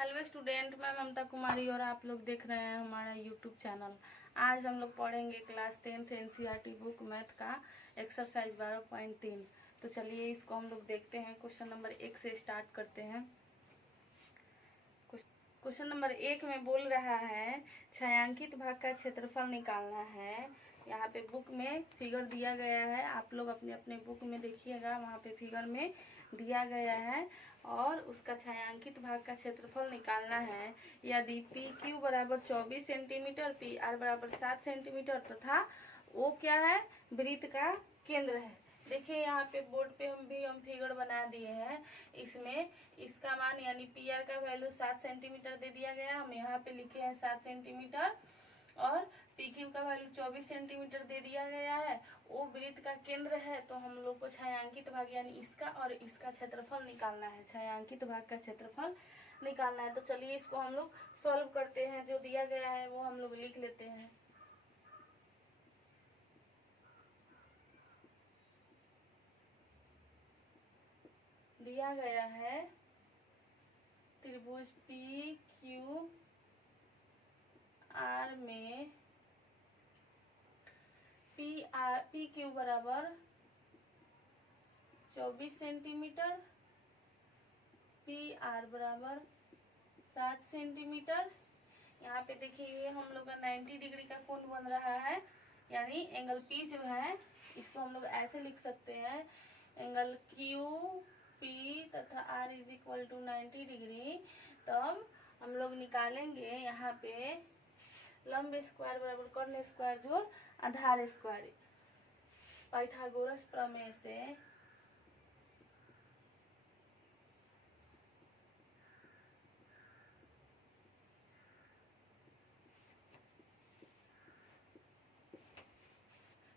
Hello student, मैं ममता कुमारी और आप लोग देख रहे हैं हमारा यूट्यूब चैनल। आज हम लोग पढ़ेंगे class 10th NCERT book math का एक्सरसाइज 12.3। तो चलिए इसको हम लोग देखते हैं। क्वेश्चन नंबर 1 से स्टार्ट करते हैं। क्वेश्चन नंबर 1 में बोल रहा है छायांकित भाग का क्षेत्रफल निकालना है। यहाँ पे बुक में फिगर दिया गया है, आप लोग अपने अपने बुक में देखिएगा, वहाँ पे फिगर में दिया गया है और उसका छायांकित भाग का क्षेत्रफल निकालना है। यदि पी क्यू बराबर 24 सेंटीमीटर, पी आर बराबर 7 सेंटीमीटर तथा वो क्या है, वृत्त का केंद्र है। देखिए यहाँ पे बोर्ड पे हम फिगर बना दिए हैं। इसमें इसका मान यानी पी आर का वैल्यू 7 सेंटीमीटर दे दिया गया, हम यहाँ पे लिखे हैं 7 सेंटीमीटर, और पी क्यू का वैल्यू 24 सेंटीमीटर दे दिया गया है। वो वृत्त का केंद्र है, तो हम लोग को छायांकित भाग यानी इसका और इसका क्षेत्रफल निकालना है। छायांकित भाग का क्षेत्रफल निकालना है। तो चलिए इसको हम लोग सॉल्व करते हैं। जो दिया गया है वो हम लोग लिख लेते हैं। दिया गया है त्रिभुज पी क्यू आर में पी क्यू बराबर 24 सेंटीमीटर, पी आर बराबर 7 सेंटीमीटर। यहाँ पे देखिए हम लोग का 90 डिग्री का कोण बन रहा है, यानी एंगल पी जो है इसको हम लोग ऐसे लिख सकते हैं, एंगल क्यू पी तथा R is equal to 90 degree. तब हम लोग निकालेंगे यहाँ पे लंब स्क्वायर बराबर कर्ण स्क्वायर जो आधार स्क्वायर, पाइथागोरस प्रमेय से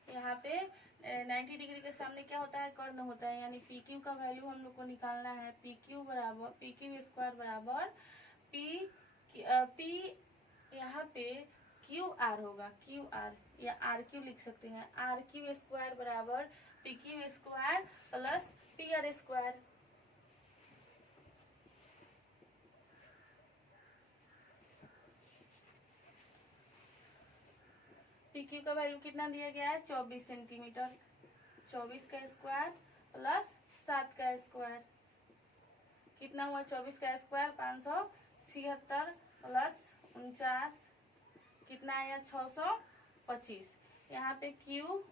यहाँ पे 90 डिग्री के सामने क्या होता है, कर्ण होता है, यानी पी क्यू का वैल्यू हम लोग को निकालना है। पी क्यू स्क्वायर बराबर पी यहाँ पे क्यू आर होगा, क्यू आर या आर क्यू लिख सकते हैं। आर क्यू स्क्वायर बराबर P Q square plus P R square. P Q का वैल्यू कितना दिया गया है, 24 सेंटीमीटर। 24 का स्क्वायर प्लस 7 का स्क्वायर कितना हुआ, 24 का स्क्वायर 576 प्लस 49 कितना आया, 625। यहाँ पे Q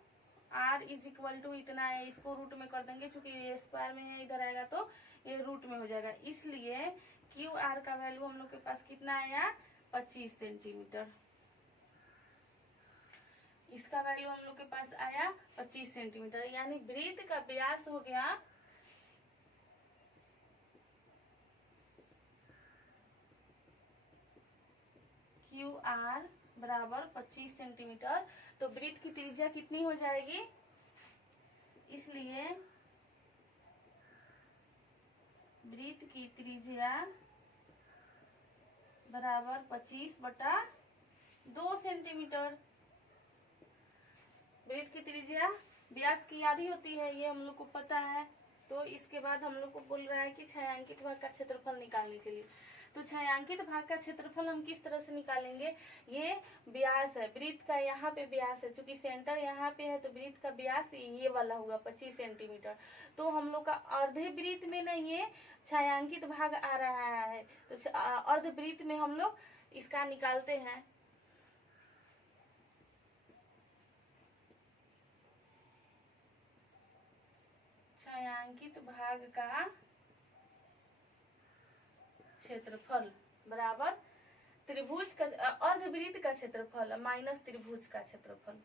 R is equal to इतना है, इसको रूट में कर देंगे, चूंकि ये स्क्वायर में है, इधर आएगा तो ये रूट में हो जाएगा, इसलिए क्यू आर का वैल्यू हम लोग के पास कितना आया, 25 सेंटीमीटर। इसका वैल्यू हम लोग के पास आया 25 सेंटीमीटर, यानी वृत्त का व्यास हो गया क्यू आर बराबर 25 सेंटीमीटर। तो वृत्त की त्रिज्या कितनी हो जाएगी, इसलिए वृत्त की त्रिज्या बराबर 25/2 सेंटीमीटर। वृत्त की त्रिज्या व्यास की आधी होती है, ये हम लोग को पता है। तो इसके बाद हम लोग को बोल रहा है कि छायांकित भाग का क्षेत्रफल निकालने के लिए। तो छायांकित भाग का क्षेत्रफल हम किस तरह से निकालेंगे, ये व्यास है वृत्त का, यहाँ पे व्यास है, चूंकि सेंटर यहाँ पे है तो वृत्त का व्यास ये वाला होगा 25 सेंटीमीटर। तो हम लोग का अर्धे वृत्त में ना ये छायांकित भाग आ रहा है, तो अर्ध वृत्त में हम लोग इसका निकालते हैं। छायांकित भाग का क्षेत्रफल बराबर त्रिभुज का अर्धवृत्त का क्षेत्रफल माइनस त्रिभुज का क्षेत्रफल।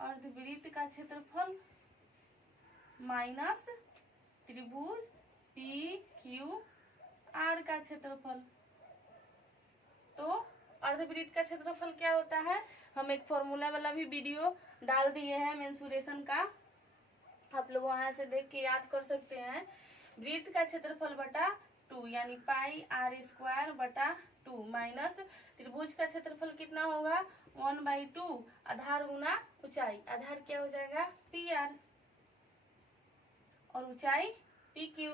अर्धवृत्त का क्षेत्रफल माइनस त्रिभुज पी क्यू आर का क्षेत्रफल। तो अर्धवृत्त का क्षेत्रफल क्या होता है, हम एक फॉर्मूला वाला भी वीडियो डाल दिए हैं मेंसुरेशन का, आप लोग वहां से देख के याद कर सकते हैं। वृत्त का क्षेत्रफल बटा 2 यानी पाई आर स्क्वायर बटा 2 माइनस त्रिभुज का क्षेत्रफल कितना होगा, 1/2 आधार गुना ऊंचाई, आधार क्या हो जाएगा, पी आर, और ऊंचाई पी क्यू।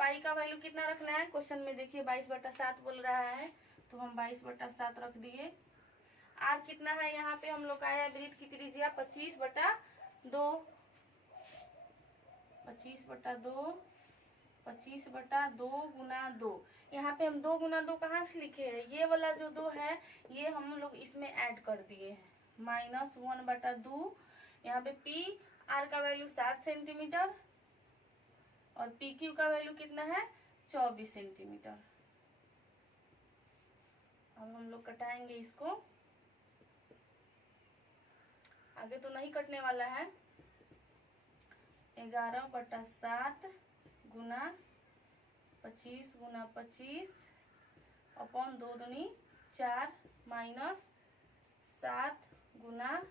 पाई का वैल्यू कितना रखना है, क्वेश्चन में देखिए 22/7 बोल रहा है, तो हम 22/7 रख दिए। आर कितना है, यहाँ पे हम लोग का है वृत्त की त्रिज्या 25/2, 25/2, 25/2 गुना 2। यहाँ पे हम 2 गुना 2 कहाँ से लिखे हैं, ये वाला जो 2 है ये हम लोग इसमें ऐड कर दिए हैं, -1/2। यहाँ पे पी आर का वैल्यू 7 सेंटीमीटर और पी क्यू का वैल्यू कितना है 24 सेंटीमीटर। अब हम लोग कटाएंगे इसको, आगे तो नहीं कटने वाला है। 11/7 गुना 25 गुना 25 अपॉन 2 दूनी 4 माइनस 7 गुना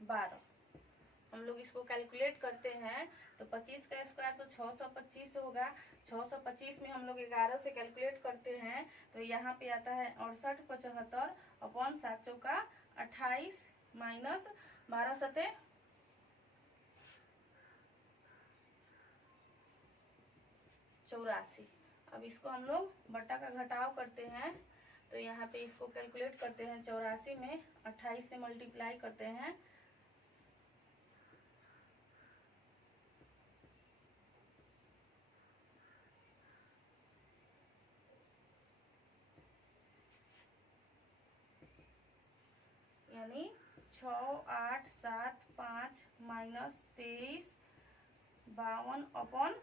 12। हम लोग इसको कैलकुलेट करते हैं तो 25 का स्क्वायर तो 625 होगा। 625 में हम लोग 11 से कैलकुलेट करते हैं तो यहाँ पे आता है 6875 अपॉन 7 चौका 28 माइनस 12 सते 84। अब इसको हम लोग बट्टा का घटाव करते हैं तो यहाँ पे इसको कैलकुलेट करते हैं 84 में 28 से मल्टीप्लाई करते हैं यानी 6 8 7 5 माइनस 23 52 अपॉन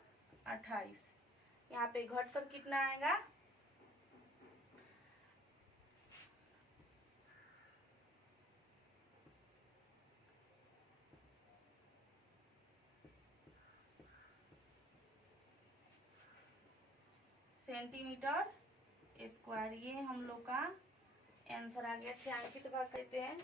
28। यहाँ पे घट कर कितना आएगा, सेंटीमीटर स्क्वायर। ये हम लोग का आंसर आ गया। छायांकित भाग कहते हैं।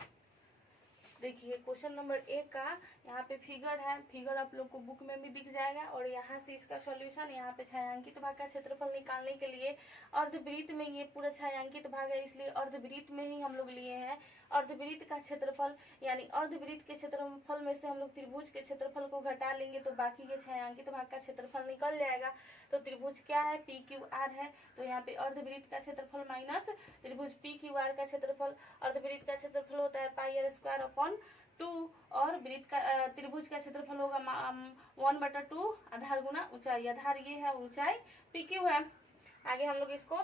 देखिए क्वेश्चन नंबर 1 का यहाँ पे फिगर है, फिगर आप लोग को बुक में भी दिख जाएगा और यहाँ से इसका सॉल्यूशन। यहाँ पे छायांकित भाग का क्षेत्रफल निकालने के लिए अर्धवृत्त में ये पूरा छायांकित भाग है, इसलिए अर्धवृत्त में ही हम लोग लिए हैं। अर्धवृत्त का क्षेत्रफल यानी अर्धवृत्त के क्षेत्रफल में से हम लोग त्रिभुज के क्षेत्रफल को घटा लेंगे तो बाकी के छायांकित भाग का क्षेत्रफल निकल जाएगा। तो त्रिभुज क्या है, पी क्यू आर है, तो यहाँ पे अर्धवृत्त का क्षेत्रफल माइनस त्रिभुज पी क्यू आर का क्षेत्रफल। अर्धवृत्त का क्षेत्रफल होता है पाई आर स्क्वायर अपॉन 2 और वृत्त का त्रिभुज का क्षेत्रफल होगा 1/2 आधार गुना ऊंचाई। आधार ये है, ऊंचाई पी क्यू है। आगे हम लोग इसको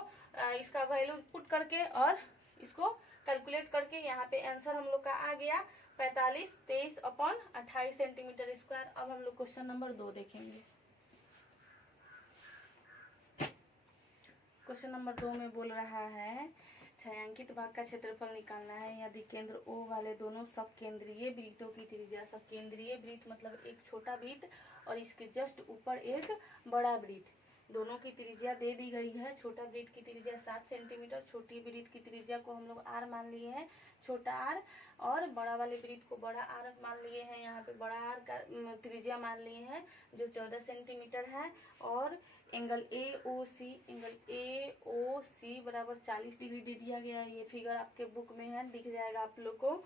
इसका वैल्यू पुट करके और इसको कैलकुलेट करके यहाँ पे आंसर हम लोग का आ गया 45 23 अपॉन 28 सेंटीमीटर स्क्वायर। अब हम लोग क्वेश्चन नंबर 2 देखेंगे। क्वेश्चन नंबर 2 में बोल रहा है छायांकित भाग का क्षेत्रफल निकालना है यदि केंद्र O वाले दोनों सबकेंद्रीय वृत्तों की त्रिज्या, सबकेंद्रीय वृत्त मतलब एक छोटा वृत्त और इसके जस्ट ऊपर एक बड़ा वृत्त, दोनों की त्रिज्या दे दी गई है। छोटा वृत्त की त्रिज्या 7 सेंटीमीटर, छोटी वृत्त की त्रिज्या को हम लोग r मान लिए हैं, छोटा r, और बड़ा वाले वृत्त को बड़ा r मान लिए हैं। यहाँ पे बड़ा r का त्रिज्या मान लिए हैं जो 14 सेंटीमीटर है। और एंगल ए ओ सी बराबर 40 डिग्री दे दिया गया है। ये फिगर आपके बुक में है, दिख जाएगा आप लोग को।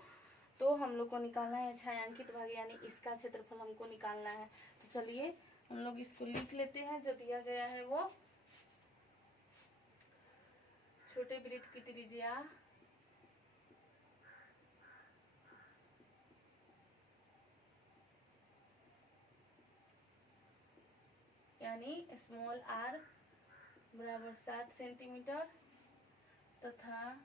तो हम लोग को निकालना है छायांकित भाग यानी इसका क्षेत्रफल हमको निकालना है। तो चलिए हम लोग इसको लिख लेते हैं जो दिया गया है वो। छोटे वृत्त की त्रिज्या यानी स्मॉल r बराबर 7 सेंटीमीटर तथा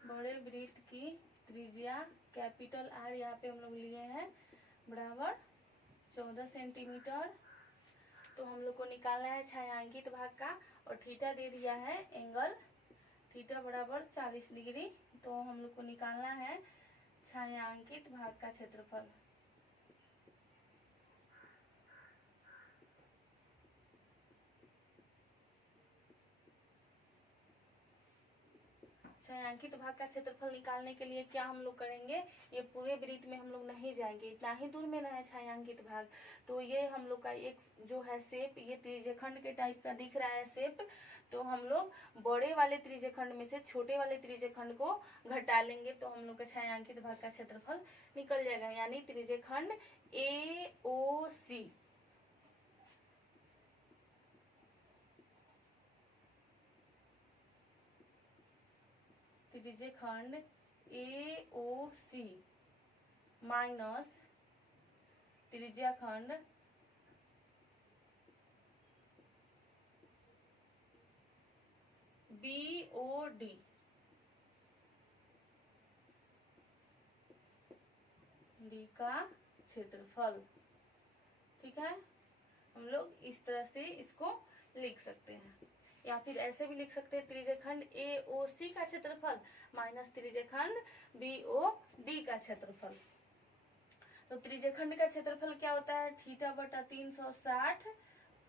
बड़े वृत्त की त्रिज्या कैपिटल R यहाँ पे हम लोग लिए हैं बराबर 14 सेंटीमीटर। तो हम लोग को निकालना है छायांकित भाग का और थीटा दे दिया है एंगल थीटा बराबर 40 डिग्री। तो हम लोग को निकालना है छायांकित भाग का क्षेत्रफल। छायांकित भाग का क्षेत्रफल निकालने के लिए क्या हम लोग करेंगे, ये पूरे वृत्त में हम लोग नहीं जाएंगे, इतना ही दूर में ना है छायांकित भाग। तो ये हम लोग का एक जो है शेप, ये त्रिज्यखंड के टाइप का दिख रहा है शेप। तो हम लोग बड़े वाले त्रिज्यखंड में से छोटे वाले त्रिज्यखंड को घटा लेंगे, तो हम लोग का छायांकित भाग का क्षेत्रफल निकल जाएगा। यानी त्रिज्यखंड AOC, त्रिज्यखंड AOC माइनस त्रिज्यखंड BOD, डी का क्षेत्रफल। ठीक है, हम लोग इस तरह से इसको लिख सकते हैं, या फिर ऐसे भी लिख सकते हैं त्रिज्यखंड AOC का क्षेत्रफल माइनस त्रिज्यखंड BOD का क्षेत्रफल। तो त्रिज्यखंड का क्षेत्रफल क्या होता है, थीटा बटा 360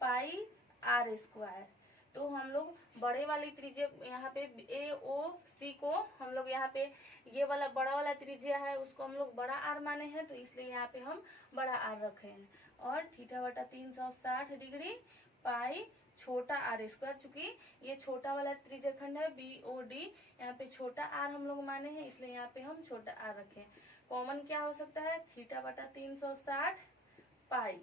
पाई R स्क्वायर। तो हम लोग बड़े वाली त्रिज्या यहाँ पे AOC को हम लोग यहाँ पे ये वाला बड़ा वाला त्रिज्या है उसको हम लोग बड़ा R माने हैं, तो इसलिए यहाँ पे हम बड़ा R रखे हैं। और थीटा बटा 360 डिग्री पाई छोटा R स्क्वायर, चूंकि ये छोटा वाला त्रिज्यखंड है BOD, यहाँ पे छोटा R हम लोग माने हैं, इसलिए यहाँ पे हम छोटा R रखे हैं। कॉमन क्या हो सकता है, थीटा बटा 360 पाई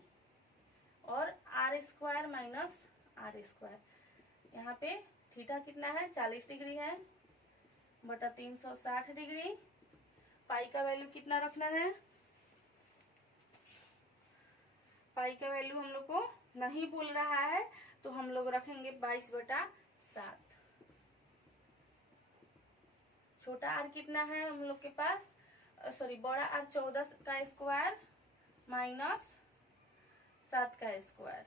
और R square minus R square. यहाँ पे थीटा कितना है, 40 डिग्री है, बटा 360 डिग्री, पाई का वैल्यू कितना रखना है, पाई का वैल्यू हम लोग को नहीं बोल रहा है, तो हम लोग रखेंगे 22/7। छोटा आर कितना है हम लोग के पास, सॉरी बड़ा आर 14 का स्क्वायर माइनस 7 का स्क्वायर,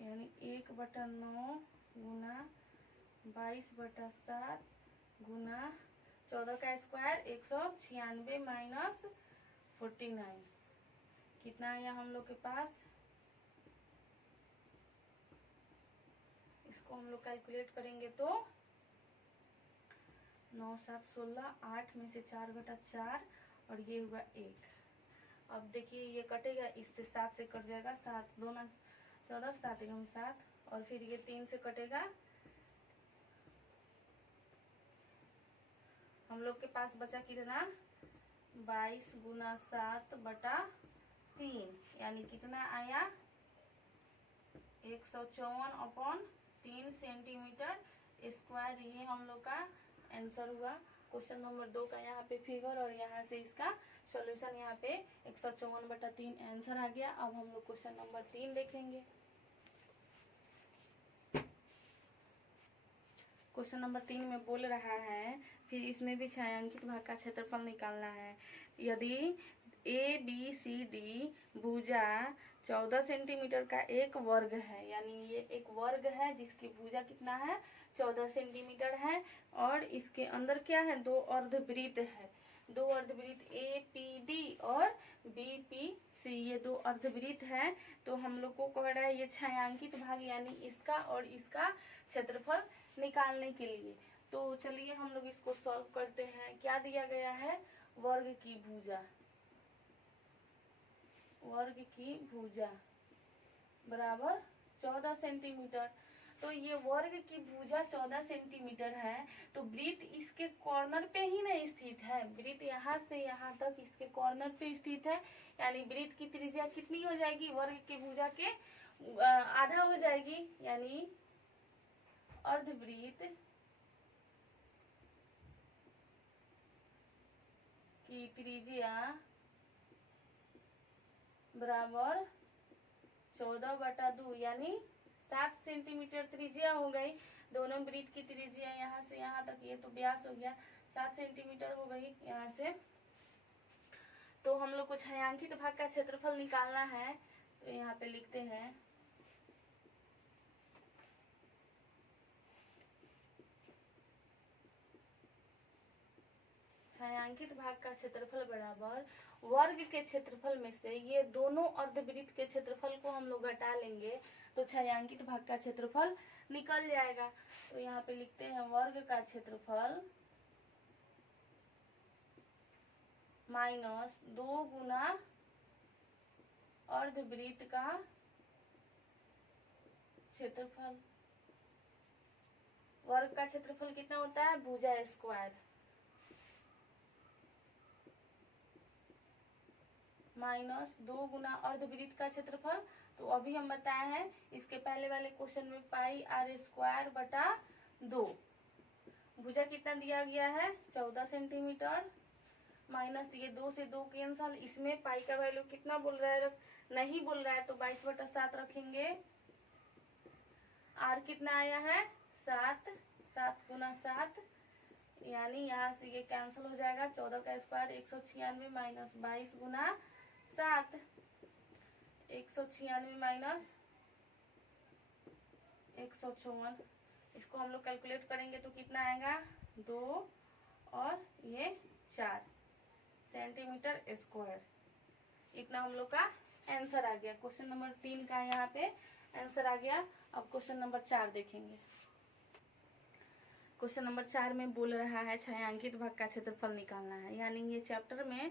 यानी 1/9 गुना 22/7 गुना 14 का स्क्वायर 196 माइनस 49, कितना आया हम लोग के पास, इसको हम लोग कैलकुलेट करेंगे तो 9 7 16, 8 में से 4 घटा 4 और ये हुआ 1। अब देखिए ये कटेगा, इससे 7 से कट जाएगा, 7 2 9 14, 7 1 7, और फिर ये 3 से कटेगा, हम लोग के पास बचा कितना 22 गुना 7/3, यानी कितना आया 154/3 सेंटीमीटर स्क्वायर। ये हम लोग का आंसर हुआ क्वेश्चन नंबर 2 का। यहाँ पे फिगर और यहाँ से इसका सॉल्यूशन, यहाँ पे 154/3 आंसर आ गया। अब हम लोग क्वेश्चन नंबर 3 देखेंगे। क्वेश्चन नंबर 3 में बोल रहा है, फिर इसमें भी छायांकित भाग का क्षेत्रफल निकालना है। यदि ABCD भुजा 14 सेंटीमीटर का एक वर्ग है, यानी ये एक वर्ग है जिसकी भुजा कितना है 14 सेंटीमीटर है, और इसके अंदर क्या है, 2 अर्धवृत्त है, 2 अर्धवृत्त APD और BPC, ये 2 अर्धवृत्त है। तो हम लोग को कह रहा है ये छायांकित भाग यानी इसका और इसका क्षेत्रफल निकालने के लिए। तो चलिए हम लोग इसको सॉल्व करते हैं। क्या दिया गया है, वर्ग की भुजा, वर्ग की भुजा बराबर 14 सेंटीमीटर। तो ये वर्ग की भुजा 14 सेंटीमीटर है, तो वृत्त इसके कॉर्नर पे ही नहीं स्थित है, वृत्त यहाँ से यहाँ तक इसके कॉर्नर पे स्थित है, यानी वृत्त की त्रिज्या कितनी हो जाएगी, वर्ग की भुजा के आधा हो जाएगी, यानी अर्धवृत्त की त्रिज्या बराबर 14/2, यानी 7 सेंटीमीटर त्रिज्या हो गई। दोनों वृत्त की त्रिज्या यहाँ से यहाँ तक, ये तो व्यास हो गया, 7 सेंटीमीटर हो गई यहाँ से। तो हम लोग को छायांकित भाग का क्षेत्रफल निकालना है, तो यहाँ पे लिखते हैं छायांकित भाग का क्षेत्रफल बराबर वर्ग के क्षेत्रफल में से ये दोनों अर्धवृत्त के क्षेत्रफल को हम लोग घटा लेंगे तो छायांकित भाग का क्षेत्रफल निकल जाएगा। तो यहाँ पे लिखते हैं वर्ग का क्षेत्रफल माइनस 2 गुना अर्धवृत्त का क्षेत्रफल। वर्ग का क्षेत्रफल कितना होता है? भुजा स्क्वायर माइनस 2 गुना अर्धवृत्त का क्षेत्रफल। तो अभी हम बताए हैं इसके पहले वाले क्वेश्चन में पाई आर स्क्वायर बटा 2। भुजा कितना दिया गया है? 14 सेंटीमीटर माइनस ये 2 से 2 कैंसल। इसमें पाई का वैल्यू कितना बोल रहा है? नहीं बोल रहा है तो 22/7 रखेंगे। आर कितना आया है? 7। 7 गुना 7 यानी यहाँ से ये कैंसिल हो जाएगा। 14 का स्क्वायर 196 माइनस 22 गुना 7 196 माइनस 154। इसको हम लोग कैलकुलेट करेंगे तो कितना आएगा? 2 और ये 4 सेंटीमीटर स्क्वायर। इतना हम लोग का आंसर आ गया। क्वेश्चन नंबर 3 का यहाँ पे आंसर आ गया। अब क्वेश्चन नंबर 4 देखेंगे। क्वेश्चन नंबर 4 में बोल रहा है छायांकित भाग का क्षेत्रफल निकालना है। यानी ये चैप्टर में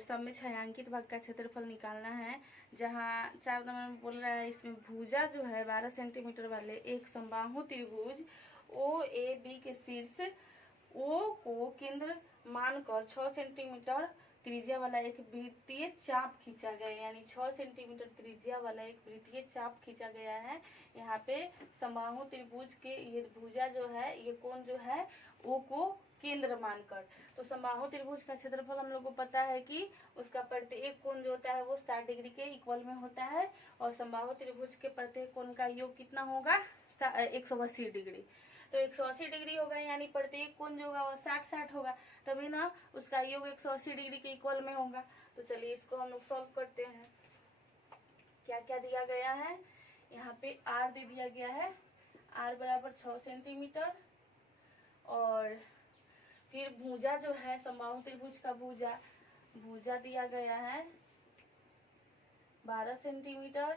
सब में छायांकित भाग का क्षेत्रफल निकालना है। जहाँ 4 नंबर में बोल रहा है इसमें भुजा जो है 12 सेंटीमीटर वाले एक समबाहु त्रिभुज ओ ए बी के शीर्ष ओ को केंद्र मानकर 6 सेंटीमीटर त्रिज्या वाला एक वृत्तीय चाप खींचा गया। यानी 6 सेंटीमीटर त्रिज्या वाला एक वृत्तीय चाप खींचा गया है। यहाँ पे समबाहु त्रिभुज के ये भुजा जो है ये कोण जो है ओ को केंद्र मानकर। तो समबाहु त्रिभुज का क्षेत्रफल हम लोग को पता है कि उसका प्रत्येक कोण जो होता है वो 60 डिग्री के इक्वल में होता है और समबाहु त्रिभुज के प्रत्येक कोण का योग कितना होगा? 180 डिग्री। तो 180 डिग्री होगा यानी प्रत्येक कोण जो होगा वो 60-60 होगा, तभी ना उसका योग 180 डिग्री के इक्वल में होगा। तो चलिए इसको हम लोग सॉल्व करते हैं। क्या क्या दिया गया है? यहाँ पे आर दे दिया गया है, आर बराबर 6 सेंटीमीटर और फिर भुजा जो है समबाहु त्रिभुज का भुजा दिया गया है 12 सेंटीमीटर।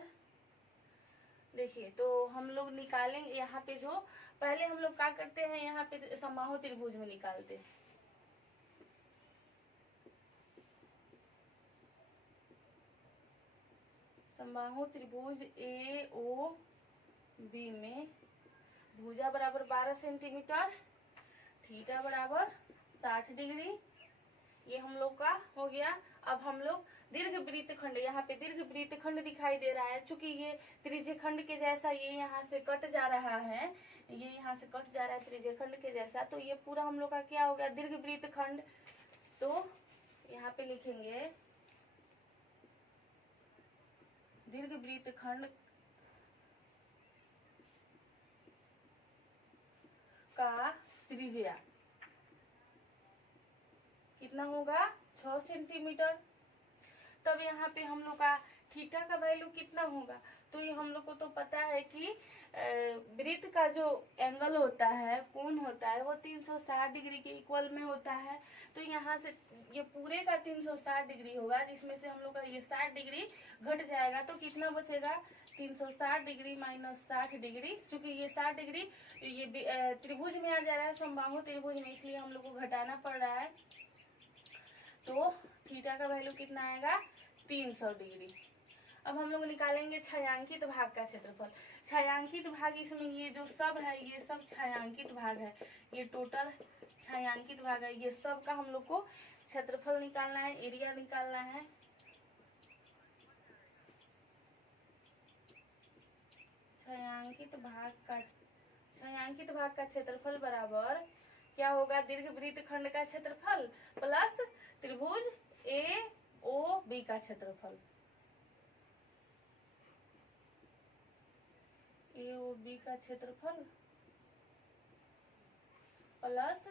देखिए तो हम लोग निकालेंगे यहाँ पे जो पहले हम लोग क्या करते हैं यहाँ पे समबाहु त्रिभुज में निकालते हैं। समबाहु त्रिभुज ए ओ बी में भुजा बराबर 12 सेंटीमीटर, थीटा बराबर 60 डिग्री, ये हम लोग का हो गया। अब हम लोग दीर्घ वृत्तखंड, यहाँ पे दीर्घ वृत्तखंड दिखाई दे रहा है। चूंकि ये त्रिज्यखंड के जैसा ये यहाँ से कट जा रहा है, ये यहाँ से कट जा रहा है त्रिज्यखंड के जैसा, तो ये पूरा हम लोग का क्या हो गया? दीर्घ वृत्तखंड। तो यहाँ पे लिखेंगे दीर्घ वृत्तखंड का त्रिज्या कितना होगा? 6 सेंटीमीटर। तब यहाँ पे हम लोग का थीटा का वैल्यू कितना होगा? तो ये हम लोग को तो पता है कि वृत्त का जो एंगल होता है, कोण होता है, वो 360 डिग्री के इक्वल में होता है। तो यहाँ से ये पूरे का 360 डिग्री होगा, जिसमें से हम लोग का ये 60 डिग्री घट जाएगा तो कितना बचेगा? 360 डिग्री माइनस 60 डिग्री। चूंकि ये 60 डिग्री ये त्रिभुज में आ जा रहा है, समबाहु त्रिभुज में, इसलिए हम लोग को घटाना पड़ रहा है। तो थीटा का वैल्यू कितना आएगा? 300 डिग्री। अब हम लोग निकालेंगे छायांकित भाग का क्षेत्रफल। छायांकित भाग इसमें ये जो सब है ये सब छायांकित भाग है, ये टोटल छायांकित भाग है। ये सब का हम लोग को क्षेत्रफल निकालना है, एरिया निकालना है। छायांकित भाग का क्षेत्रफल बराबर क्या होगा? दीर्घ वृत्तखंड का क्षेत्रफल प्लस त्रिभुज ए ओ बी का क्षेत्रफल। ए ओ बी का क्षेत्रफल प्लस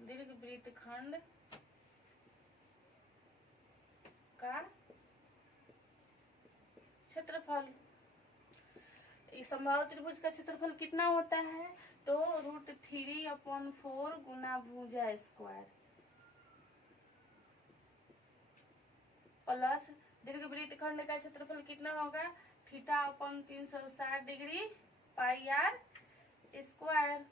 दीर्घ वृत्तखंड का क्षेत्रफल। समबाहु त्रिभुज का क्षेत्रफल कितना होता है? तो √3/4 गुना भुजा स्क्वायर प्लस दीर्घवृत्त खंड का क्षेत्रफल कितना होगा? θ/360 πr स्क्वायर।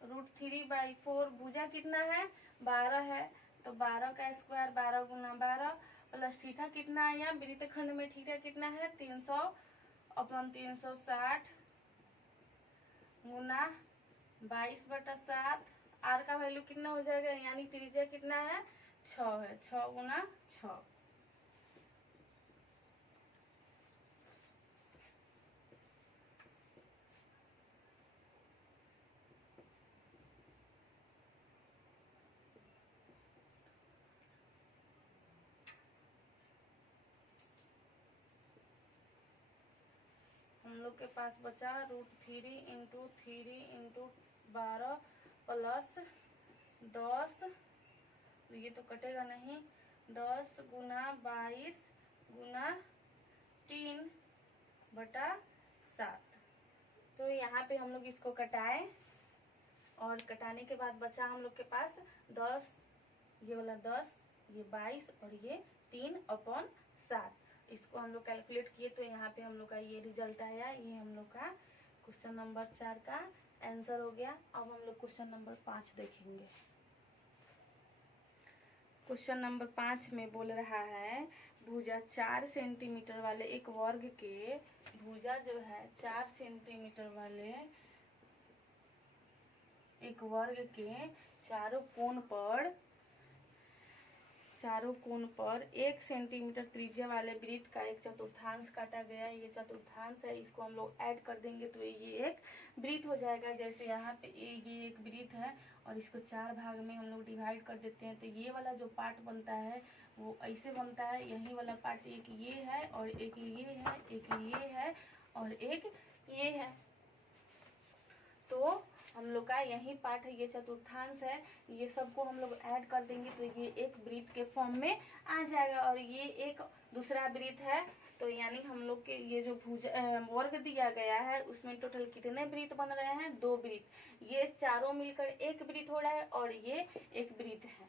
√3/4 भुजा कितना है? 12 है, तो 12 का स्क्वायर 12 गुना 12 प्लस थीटा कितना है? यहाँ वृत्त खंड में थीटा कितना है? 300/360 गुना 22/7। आर का वैल्यू कितना हो जाएगा? यानी त्रिज्या कितना है? 6 है, 6 गुना 6। हम लोग के पास बचा √3 × 3 × 12 प्लस 10, ये तो कटेगा नहीं, 10 गुना 22 गुना 3/7। तो यहाँ पे हम लोग इसको कटाए और कटाने के बाद बचा हम लोग के पास 10, ये वाला 10, ये 22 और ये 3/7। इसको हम लोग कैलकुलेट किए तो यहाँ पे हम लोग का ये रिजल्ट आया। ये हम लोग का क्वेश्चन नंबर 4 का आंसर हो गया। अब हम लोग क्वेश्चन नंबर 5 देखेंगे। क्वेश्चन नंबर 5 में बोल रहा है भुजा 4 सेंटीमीटर वाले एक वर्ग के, भुजा जो है 4 सेंटीमीटर वाले एक वर्ग के चारों कोण पर 1 सेंटीमीटर त्रिज्या वाले वृत्त का एक चतुर्थांश काटा गया। ये चतुर्थांश है, इसको हम लोग ऐड कर देंगे तो ये एक वृत्त हो जाएगा। जैसे यहाँ पे ये एक वृत्त है और इसको 4 भाग में हम लोग डिवाइड कर देते हैं, तो ये वाला जो पार्ट बनता है वो ऐसे बनता है। यही वाला पार्ट एक ये है और एक ये है, एक ये है और एक ये है। तो हम लोग का यही पार्ट है, ये चतुर्थांश है। ये सबको हम लोग ऐड कर देंगे तो ये एक वृत्त के फॉर्म में आ जाएगा। और ये एक दूसरा वृत्त है, तो यानी हम लोग के ये जो भुजा वर्ग दिया गया है उसमें टोटल कितने वृत्त बन रहे हैं? 2 वृत्त। ये चारों मिलकर एक वृत्त हो रहा है और ये एक वृत्त है।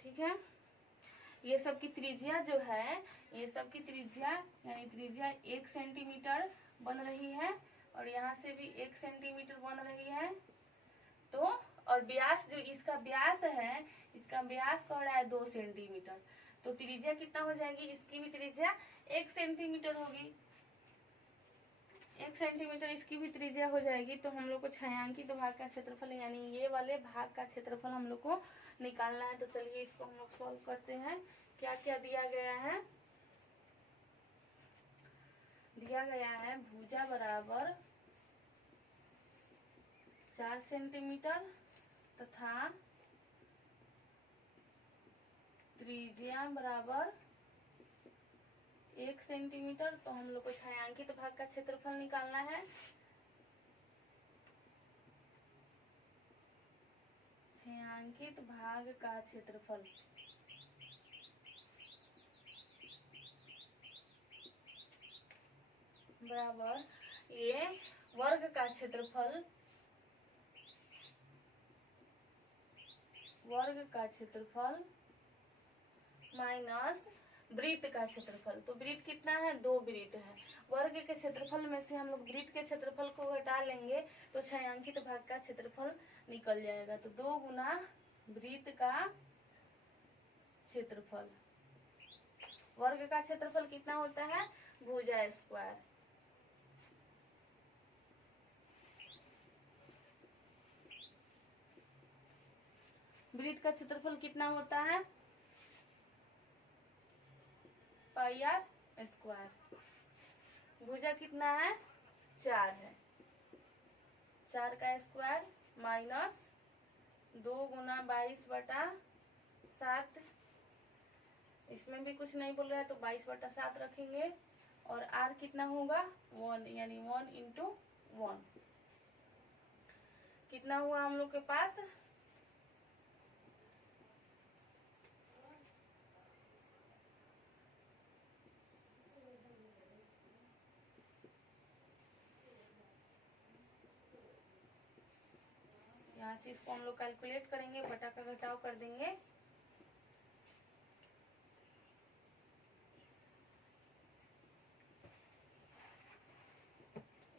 ठीक है, ये सब की त्रिज्या जो है, ये सब की त्रिज्या यानी त्रिज्या 1 सेंटीमीटर बन रही है और यहाँ से भी 1 सेंटीमीटर बन रही है। तो और व्यास जो इसका व्यास है, इसका व्यास कह रहा है 2 सेंटीमीटर, तो त्रिज्या कितना हो जाएगी? इसकी भी त्रिज्या 1 सेंटीमीटर होगी। 1 सेंटीमीटर इसकी भी त्रिज्या हो जाएगी। तो हम लोग को छायांकित भाग का क्षेत्रफल यानी ये वाले भाग का क्षेत्रफल हम लोग को निकालना है। तो चलिए इसको हम लोग सॉल्व करते हैं। क्या क्या दिया गया है? दिया गया है भुजा बराबर 4 सेंटीमीटर तथा त्रिज्या बराबर 1 सेंटीमीटर। तो हम लोग को छायांकित भाग का क्षेत्रफल निकालना है। छायांकित भाग का क्षेत्रफल बराबर ये वर्ग का क्षेत्रफल माइनस वृत्त का क्षेत्रफल। तो वृत्त कितना है? 2 वृत्त है। वर्ग के क्षेत्रफल में से हम लोग वृत्त के क्षेत्रफल को घटा लेंगे तो छायांकित भाग का क्षेत्रफल निकल जाएगा। तो 2 गुना वृत्त का क्षेत्रफल। वर्ग का क्षेत्रफल कितना होता है? भुजा स्क्वायर। वृत्त का क्षेत्रफल कितना होता है? πr square. भुजा कितना है? 4 है, 4 का स्क्वायर माइनस 2 गुना 22/7। इसमें भी कुछ नहीं बोल रहा है तो 22/7 रखेंगे। और r कितना होगा? 1 यानी 1 × 1 कितना हुआ हम लोग के पास? 1 89, इसको हम लोग कैलकुलेट करेंगे, बटा का घटाव कर देंगे।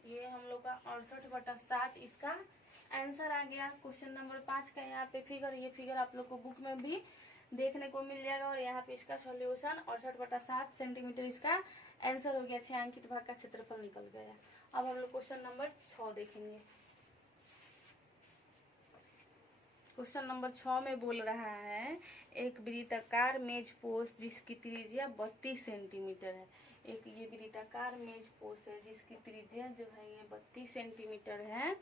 ये हम लोग का 68/7 इसका आंसर आ गया। क्वेश्चन नंबर 5 का यहाँ पे फिगर, ये फिगर आप लोग को बुक में भी देखने को मिल जाएगा और यहाँ पे इसका सॉल्यूशन 68/7 सेंटीमीटर इसका आंसर हो गया। छायांकित भाग का क्षेत्रफल निकल गया। अब हम लोग क्वेश्चन नंबर 6 देखेंगे। क्वेश्चन नंबर 6 में बोल रहा है एक वृत्ताकार मेज पोस्ट जिसकी त्रिज्या 32 सेंटीमीटर है। एक ये वृत्ताकार मेज पोस्ट है जिसकी त्रिज्या जो है ये 32 सेंटीमीटर है,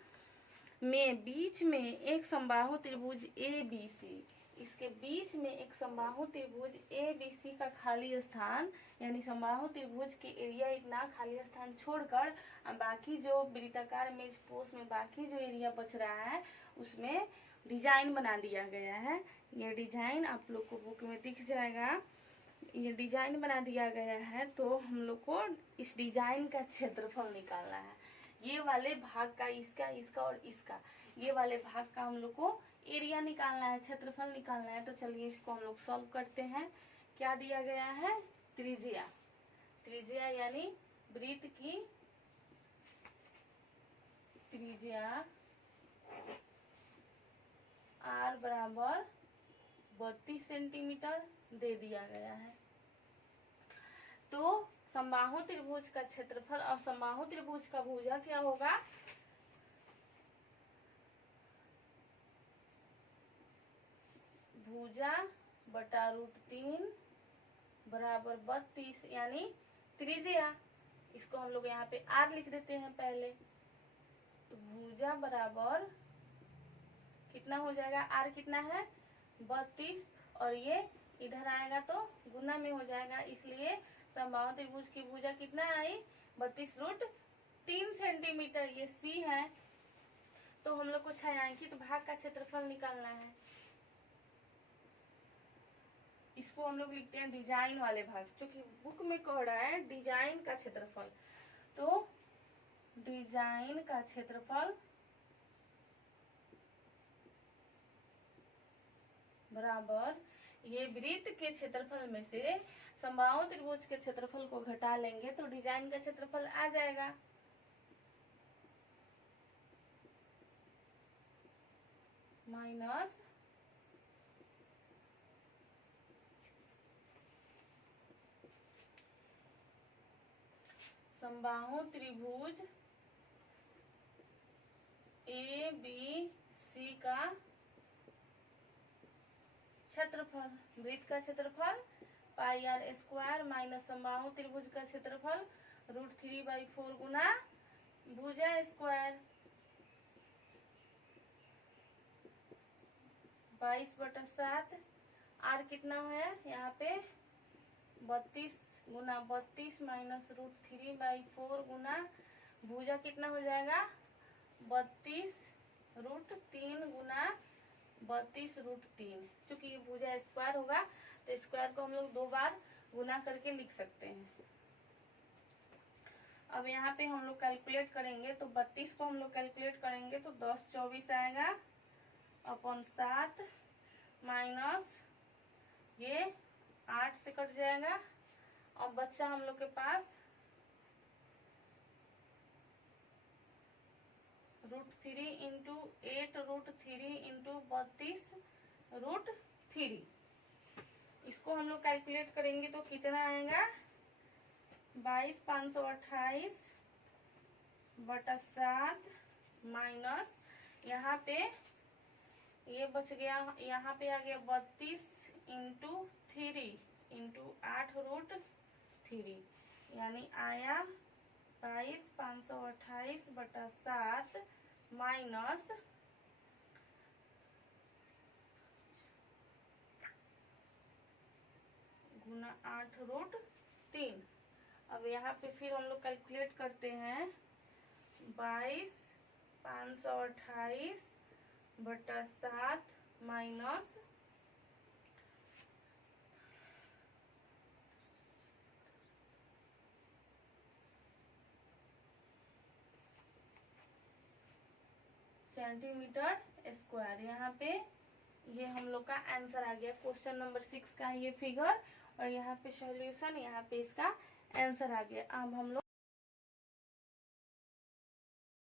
में बीच में एक समबाहु त्रिभुज ABC, इसके बीच में एक समबाहु त्रिभुज ABC का खाली स्थान, यानी समबाहु त्रिभुज के एरिया इतना खाली स्थान छोड़कर बाकी जो वृत्ताकार मेज पोस्ट में बाकी जो एरिया बच रहा है उसमें डिजाइन बना दिया गया है। ये डिजाइन आप लोग को बुक में दिख जाएगा। ये डिजाइन बना दिया गया है, तो हम लोग को इस डिजाइन का क्षेत्रफल निकालना है। ये वाले भाग का, इसका, इसका और इसका, ये वाले भाग का हम लोग को एरिया निकालना है, क्षेत्रफल निकालना है। तो चलिए इसको हम लोग सॉल्व करते हैं। क्या दिया गया है? त्रिज्या। त्रिज्या यानी वृत्त की त्रिज्या r बराबर 32 सेंटीमीटर दे दिया गया है। तो समबाहु त्रिभुज का क्षेत्रफल और समबाहु त्रिभुज का भुजा क्या होगा? भुजा बटा √3 बराबर 32, यानी त्रिज्या। इसको हम लोग यहाँ पे r लिख देते हैं पहले। तो भुजा बराबर कितना हो जाएगा? r कितना है? 32, और ये इधर आएगा तो गुना में हो जाएगा, इसलिए समबाहु त्रिभुज की भुजा कितना आई? 32√3 सेंटीमीटर। ये C है। तो हम लोग को छायांकित भाग का क्षेत्रफल निकालना है। इसको हम लोग लिखते हैं डिजाइन वाले भाग, क्योंकि बुक में कह रहा है डिजाइन का क्षेत्रफल। तो डिजाइन का क्षेत्रफल बराबर ये वृत्त के क्षेत्रफल में से समबाहु त्रिभुज के क्षेत्रफल को घटा लेंगे तो डिजाइन का क्षेत्रफल आ जाएगा। माइनस समबाहु त्रिभुज ABC का क्षेत्रफल, वृत्त का क्षेत्रफल πr² माइनस समबाहु त्रिभुज का क्षेत्रफल √3/4 गुना भुजा स्क्वायर 22/7। r कितना है यहाँ पे? 32 गुना 32 माइनस √3/4 गुना भुजा कितना हो जाएगा? 32√3 गुना 32√3। चूंकि ये भुजा स्क्वायर होगा तो स्क्वायर को हम लोग 2 बार गुना करके लिख सकते हैं। अब यहाँ पे हम लोग कैलकुलेट करेंगे तो 32 को हम लोग कैलकुलेट करेंगे तो 10/24 आएगा अपन 7 माइनस ये 8 से कट जाएगा और बच्चा हम लोग के पास √3 इंटू 8 √3 इंटू 32 √3। इसको हम लोग कैलकुलेट करेंगे तो कितना आएगा? 22,528/7 माइनस यहाँ पे ये बच गया, यहाँ पे आ गया 32 इंटू 3 इंटू 8√3, यानी आया 22,528/7 माइनस गुना 8√3। अब यहाँ पे फिर हम लोग कैलकुलेट करते हैं 22,528/7 माइनस सेंटीमीटर स्क्वायर। यहाँ पे ये हम लोग का आंसर आ गया। क्वेश्चन नंबर 6 का ये फिगर और यहाँ पे सॉल्यूशन, यहाँ पे इसका आंसर आ गया। अब हम लोग